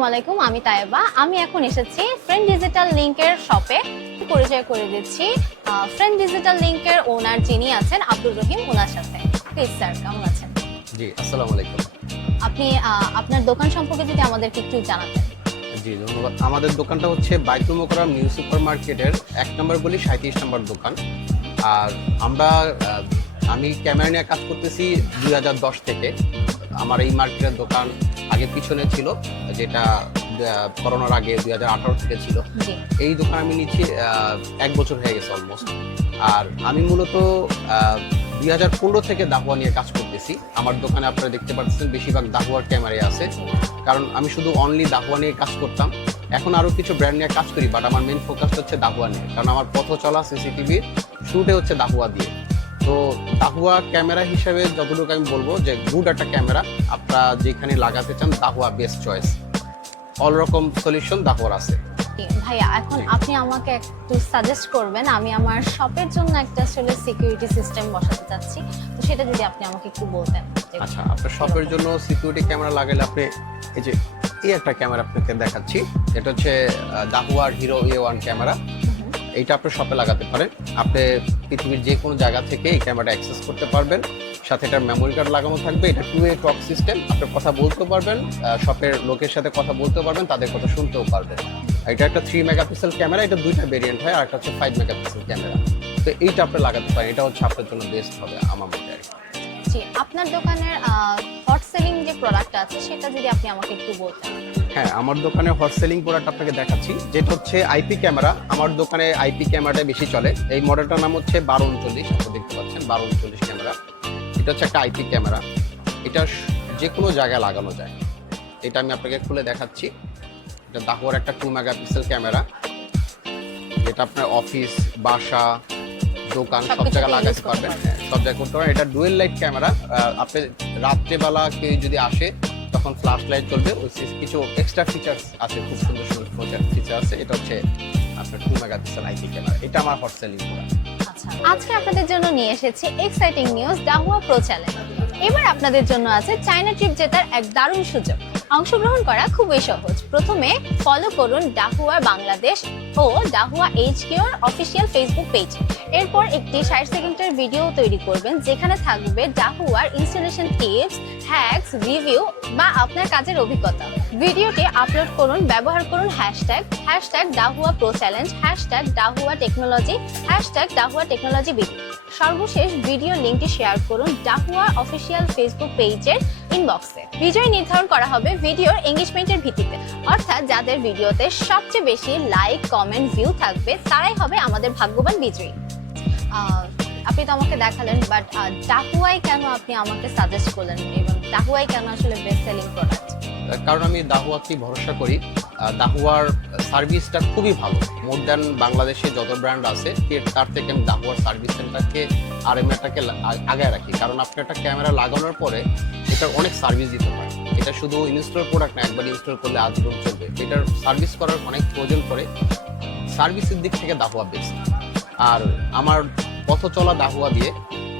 আসসালামু আলাইকুম, আমি তায়েবা। আমি এখন এসেছি ফ্রেন্ড ডিজিটাল লিংকের শপে। পরিচয় করে দিচ্ছি ফ্রেন্ড ডিজিটাল লিংকের ওনার যিনি আছেন আব্দুর রহিম, ওনার সাথে। প্লিজ স্যার, কেমন আছেন? জি, আসসালামু আলাইকুম। আপনি আপনার দোকান সম্পর্কে যদি আমাদেরকে একটু জানাতেন। জি, ধন্যবাদ। আমাদের দোকানটা হচ্ছে বাইতুল মোকাররম নিউ সুপার মার্কেটের 1 নম্বর গলি 37 নম্বর দোকান। আর আমি ক্যামেরা নিয়ে কাজ করতেছি 2010 থেকে। আমার এই মার্কেটের দোকান আগে পিছনে ছিল, যেটা করোনার আগে 2018 থেকে ছিল। এই দোকান আমি নিচ্ছি 1 বছর হয়ে গেছে অলমোস্ট। আর আমি মূলত 2015 থেকে দাহুয়া নিয়ে কাজ করতেছি। আমার দোকানে আপনারা দেখতে পাচ্ছেন বেশিরভাগ দাহুয়ার ক্যামেরাই আছে, কারণ আমি শুধু অনলি দাহুয়া নিয়ে কাজ করতাম। এখন আরও কিছু ব্র্যান্ড নিয়ে কাজ করি, বাট আমার মেইন ফোকাস হচ্ছে দাহুয়া নিয়ে, কারণ আমার পথ চলা সিসিটিভির শুটে হচ্ছে দাহুয়া দিয়ে। তো দাহুয়া ক্যামেরা হিসেবে যতটুকু আমি বলবো যে গুড একটা ক্যামেরা, আপনারা যেখানে লাগাতে চান দাহুয়া বেস্ট চয়েস। অল রকম সলিউশন দাহুয়ার আছে। ভাইয়া, এখন আপনি আমাকে একটু সাজেস্ট করবেন, আমি আমার শপের জন্য একটা আসলে সিকিউরিটি সিস্টেম বসাতে চাচ্ছি, তো সেটা যদি আপনি আমাকে একটু বলতেন। আচ্ছা, আপনার শপের জন্য সিকিউরিটি ক্যামেরা লাগালে আপনি এই একটা ক্যামেরা আপনাকে দেখাচ্ছি। এটা হচ্ছে দাহুয়ার হিরো A1 ক্যামেরা। এইটা আপনার শপে লাগাতে পারেন। আপনি পৃথিবীর যে কোনো জায়গা থেকে এই ক্যামেরাটা অ্যাক্সেস করতে পারবেন। সাথে এটার মেমোরি কার্ড লাগানো থাকবে। এটা 2-way টক সিস্টেম। আপনি কথা বলতে পারবেন, শপের লোকের সাথে কথা বলতে পারবেন, তাদের কথা শুনতেও পারবেন। এটা একটা 3 মেগাপিক্সেল ক্যামেরা। এটা দুইটা ভেরিয়েন্ট হয়, আর একটা হচ্ছে 5 মেগাপিক্সেল ক্যামেরা। তো এইটা আপনি লাগাতে পারেন। এটা হচ্ছে আপনার জন্য বেস্ট হবে আমার মতে। জি, আপনার দোকানের হট সেলিং যে প্রোডাক্ট আছে সেটা যদি আপনি আমাকে একটু বলতেন। হ্যাঁ, আমার দোকানে হট সেলিং প্রোডাক্ট আপনাকে দেখাচ্ছি, যেটা হচ্ছে আইপি ক্যামেরা। আমার দোকানে আইপি ক্যামেরাটা বেশি চলে। এই মডেলটার নাম হচ্ছে 1239। আপনারা দেখতে পাচ্ছেন 1239 ক্যামেরা। এটা হচ্ছে একটা আইপি ক্যামেরা। এটা যে কোনো জায়গায় লাগানো যায়। এটা আমি আপনাকে খুলে দেখাচ্ছি। এটা দাহুয়ার একটা 2 মেগাপিক্সেল ক্যামেরা, যেটা আপনার অফিস, বাসা, দোকান সব জায়গায় লাগাতে পারবেন। সব জায়গায় করতে পারবেন। এটা ডুয়েল লাইট ক্যামেরা। আপনি রাত্রেবেলা কেউ যদি আসে তখন ফ্ল্যাশ লাইট চলবে। ওই কিছু এক্সট্রা ফিচার্স আছে, খুব সুন্দর সুন্দর ফিচার আছে। এটা হচ্ছে আপনার 2 মেগাপিক্সেল আইপি ক্যামেরা। এটা আমার হট সেলিং প্রোডাক্ট। আচ্ছা, আজকে আপনাদের জন্য নিয়ে এসেছি এক্সাইটিং নিউজ, দাহুয়া প্রো চ্যালেঞ্জ। এবার আপনাদের জন্য আছে চায়না ট্রিপ জেতার এক দারুণ সুযোগ। অংশগ্রহণ করা খুবই সহজ। প্রথমে ফলো করুন দাহুয়া বাংলাদেশ ও দাহুয়া HQ এর অফিসিয়াল ফেসবুক পেজ। এরপর একটি 60 সেকেন্ডের ভিডিও তৈরি করবেন, যেখানে থাকবে দাহুয়ার ইনস্টলেশন টিপস, হ্যাকস, রিভিউ বা আপনার কাজের অভিজ্ঞতা। ভিডিওটি আপলোড করুন, ব্যবহার করুন hashtag দাহুয়া pro challenge, দাহুয়া technology, দাহুয়া technology video. সর্বশেষ ভিডিও লিঙ্কটি শেয়ার করুন দাহুয়া অফিসিয়াল ফেসবুক পেজের ইনবক্সে। বিজয় নির্ধারণ করা হবে ভিডিওর এঙ্গেজমেন্টের ভিত্তিতে, অর্থাৎ যাদের ভিডিওতে সবচেয়ে বেশি লাইক, কমেন্ট, ভিউ থাকবে তারাই হবে আমাদের ভাগ্যবান বিজয়ী। আপনি তো আমাকে দেখালেন, বাট দাহুয়াই কেন আপনি আমাকে সাজেস্ট করলেন, এবং দাহুয়াই কেন আসলে বেস্ট সেলিং প্রোডাক্ট? কারণ আমি দাহুয়াকে ভরসা করি। দাহুয়ার সার্ভিসটা খুবই ভালো। মোর দ্যান বাংলাদেশে যত ব্র্যান্ড আছে তার থেকে আমি দাহুয়ার সার্ভিস সেন্টারকে RMAটাকে আগায় রাখি। কারণ আপনি একটা ক্যামেরা লাগানোর পরে এটার অনেক সার্ভিস দিতে হয়। এটা শুধু ইনস্টল প্রোডাক্ট না, একবার ইনস্টল করলে আজীবন চলবে। এটার সার্ভিস করার অনেক প্রয়োজন পড়ে। সার্ভিসের দিক থেকে দাহুয়া বেস্ট। আর আমার পথ চলা দাহুয়া দিয়ে,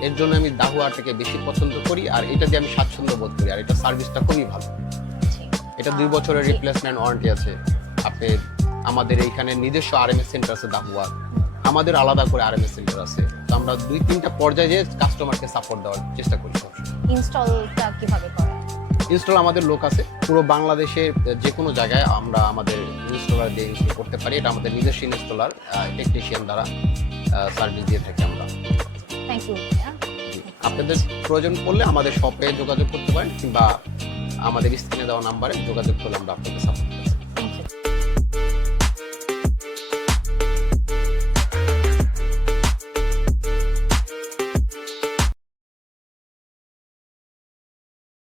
এর জন্য আমি দাহুয়াটাকে বেশি পছন্দ করি। আর এটা দিয়ে আমি স্বাচ্ছন্দ্য বোধ করি। আর এটা সার্ভিসটা খুবই ভালো। এটা 2 বছরের রিপ্লেসমেন্ট ওয়ারেন্টি আছে। আপনি আমাদের এইখানে নিজস্ব RMS সেন্টার আছে দাহুয়া, আমাদের আলাদা করে RMS সেন্টার আছে। তো আমরা 2-3টা পর্যায়ে কাস্টমারকে সাপোর্ট দেওয়ার চেষ্টা করি। ইনস্টলটা কিভাবে করেন? ইনস্টল আমাদের লোক আছে পুরো বাংলাদেশে, যে কোনো জায়গায় আমরা আমাদের ইনস্টলার দিয়ে ইনস্টল করতে পারি। এটা আমাদের নিজস্ব ইনস্টলার টেকনিশিয়ান দ্বারা সার্ভিস দিয়ে থাকি আমরা। Thank you. আপনাদের প্রয়োজন পড়লে আমাদের শপে যোগাযোগ করতে পারেন, কিংবা আমাদের স্ক্রিনে দেওয়া নাম্বারে যোগাযোগ করলে আমরা আপনাকে সাপোর্ট